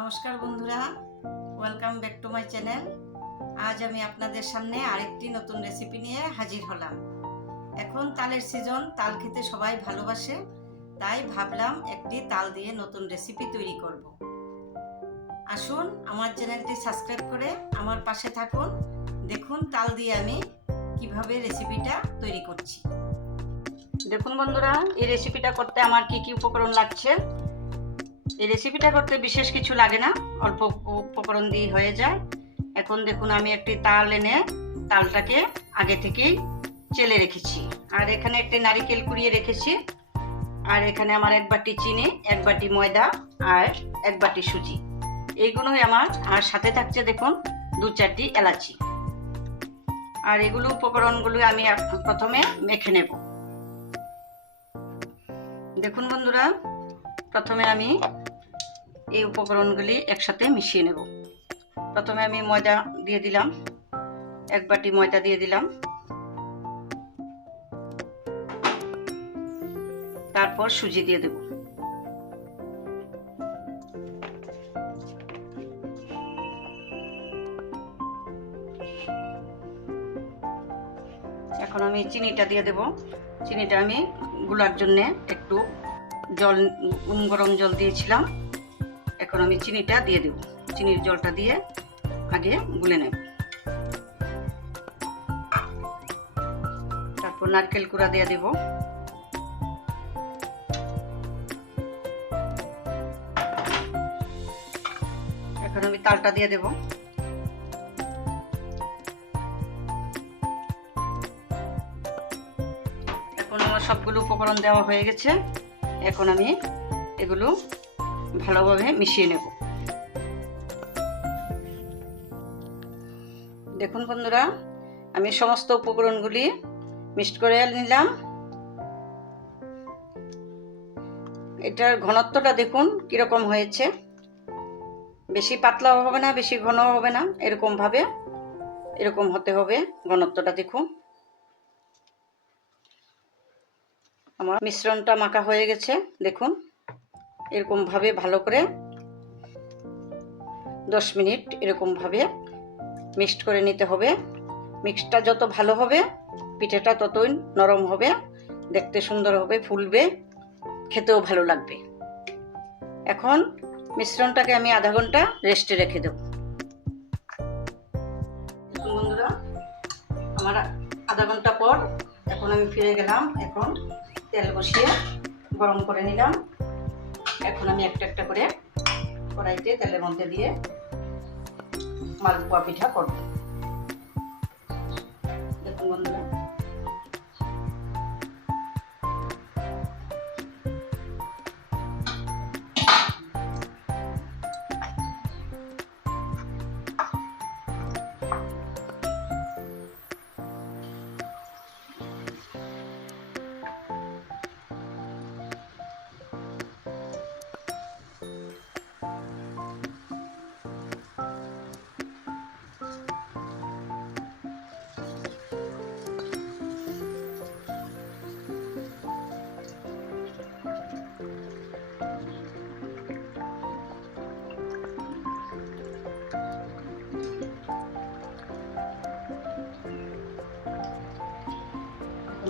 নমস্কার বন্ধুরা, welcome back to my channel. আজ আমি আপনাদের সামনে আরেকটি নতুন রেসিপি নিয়ে হাজির হলাম। এখন তালের সিজন, তাল খেতে সবাই ভালোবাসে, তাই ভাবলাম একটি তাল দিয়ে নতুন রেসিপি তৈরি করব। আসুন আমার চ্যানেলটি সাবস্ক্রাইব করে আমার পাশে থাকুন। দেখুন তাল দিয়ে আমি কিভাবে রেসিপিটা তৈরি করছি। দেখুন বন্ধুরা, এই রেসিপিটা করতে আমার কি কি উপকরণ লাগছে। এই রেসিপিটা করতে বিশেষ কিছু লাগে না, অল্প উপকরণ দিয়ে হয়ে যায়। এখন দেখুন আমি একটি তাল এনে তালটাকে আগে থেকেই চেলে রেখেছি, আর এখানে একটি নারকেল কুড়িয়ে রেখেছি, আর এখানে আমার এক বাটি চিনি, এক বাটি ময়দা আর এক বাটি সুজি, এইগুলোই আমার। আর সাথে থাকছে দেখুন 2-4টি এলাচি। আর এগুলো উপকরণগুলো আমি প্রথমে মেখে নেব। দেখুন বন্ধুরা, প্রথমে আমি এই উপকরণগুলি একসাথে মিশিয়ে নেব। প্রথমে আমি ময়দা দিয়ে দিলাম, এক বাটি ময়দা দিয়ে দিলাম। তারপর সুজি দিয়ে দেব। এখন আমি চিনিটা দিয়ে দেব। চিনিটা আমি গুলার জন্য একটু গরম জল দিয়েছিলাম। এখন আমি চিনিটা দিয়ে দেব। চিনির জলটা দিয়ে আগে গুলে নেব। তারপর নারকেল কুড়া দিয়ে দেব। এখন আমি তালটা দিয়ে দেব। এখন আমার সবগুলো উপকরণ দেওয়া হয়ে গেছে। এখন আমি এগুলো ভালোভাবে মিশিয়ে নেব। দেখুন বন্ধুরা, আমি সমস্ত উপকরণগুলি মিক্সড করে নিলাম। এটার ঘনত্বটা দেখুন কিরকম হয়েছে। বেশি পাতলাও হবে না, বেশি ঘনও হবে না, এরকম হতে হবে ঘনত্বটা। দেখুন আমার মিশ্রণটা মাখা হয়ে গেছে। দেখুন এরকম ভাবে ভালো করে 10 মিনিট এরকম ভাবে মিক্সড করে নিতে হবে। মিক্সটা যত ভালো হবে পিঠেটা ততই নরম হবে, দেখতে সুন্দর হবে, ফুলবে, খেতেও ভালো লাগবে। এখন মিশ্রণটাকে আমি আধা ঘন্টা রেস্টে রেখে দেব। দেখুন বন্ধুরা, আমার আধা ঘন্টা পর এখন আমি ফিরে গেলাম। এখন তেল বসিয়ে গরম করে নিলাম। এখন আমি একটা একটা করে কড়াইতে তেলের মধ্যে দিয়ে মালপোয়া পিঠা করব। দেখুন বন্ধুরা,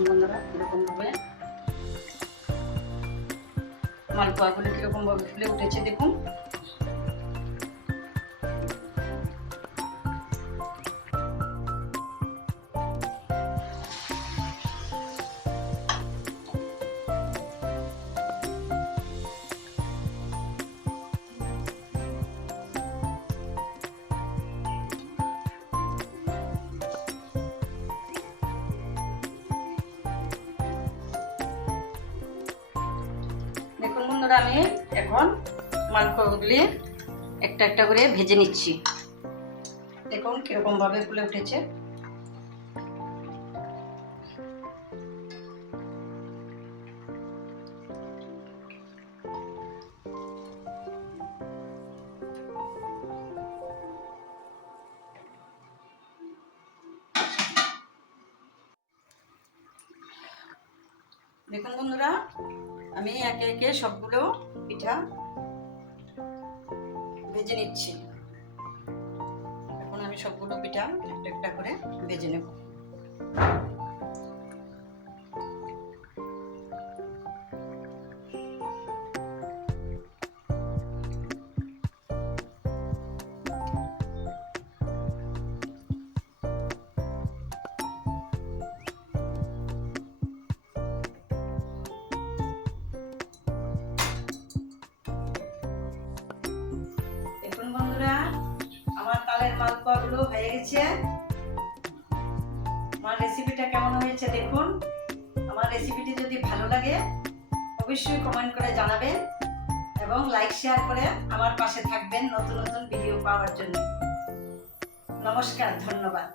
বন্ধুরা এরকম ভাবে মালপোয়াগুলো কিরকম ভাবে ফুলে উঠেছে দেখুন। দেখুন বন্ধুরা, আমি এখন মালপোয়াগুলি একটা একটা করে ভেজে নিচ্ছি। দেখুন কিরকম ভাবে ফুলে উঠেছে। দেখুন বন্ধুরা, আমি একে একে সবগুলো পিঠা ভেজে নিচ্ছি। এখন আমি সবগুলো পিঠা একটা একটা করে ভেজে নেব। দেখুন বন্ধুরা, আমার তালের মালপোয়াগুলো হয়ে গেছে। আমার রেসিপিটা কেমন হয়েছে দেখুন। আমার রেসিপিটি যদি ভালো লাগে অবশ্যই কমেন্ট করে জানাবেন এবং লাইক শেয়ার করে আমার পাশে থাকবেন নতুন নতুন ভিডিও পাওয়ার জন্য। নমস্কার, ধন্যবাদ।